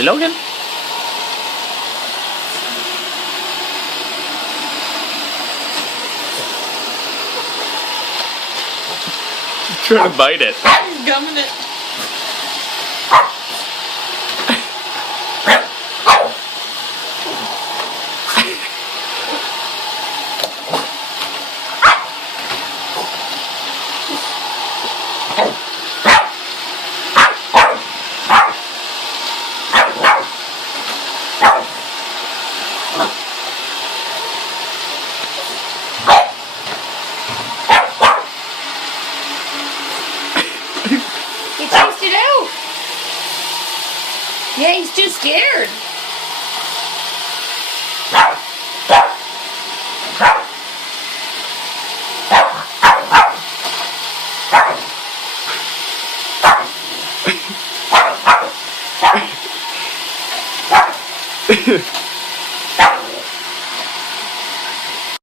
Logan? Trying to bite it. I'm gumming it. He chased it out. Yeah, he's too scared.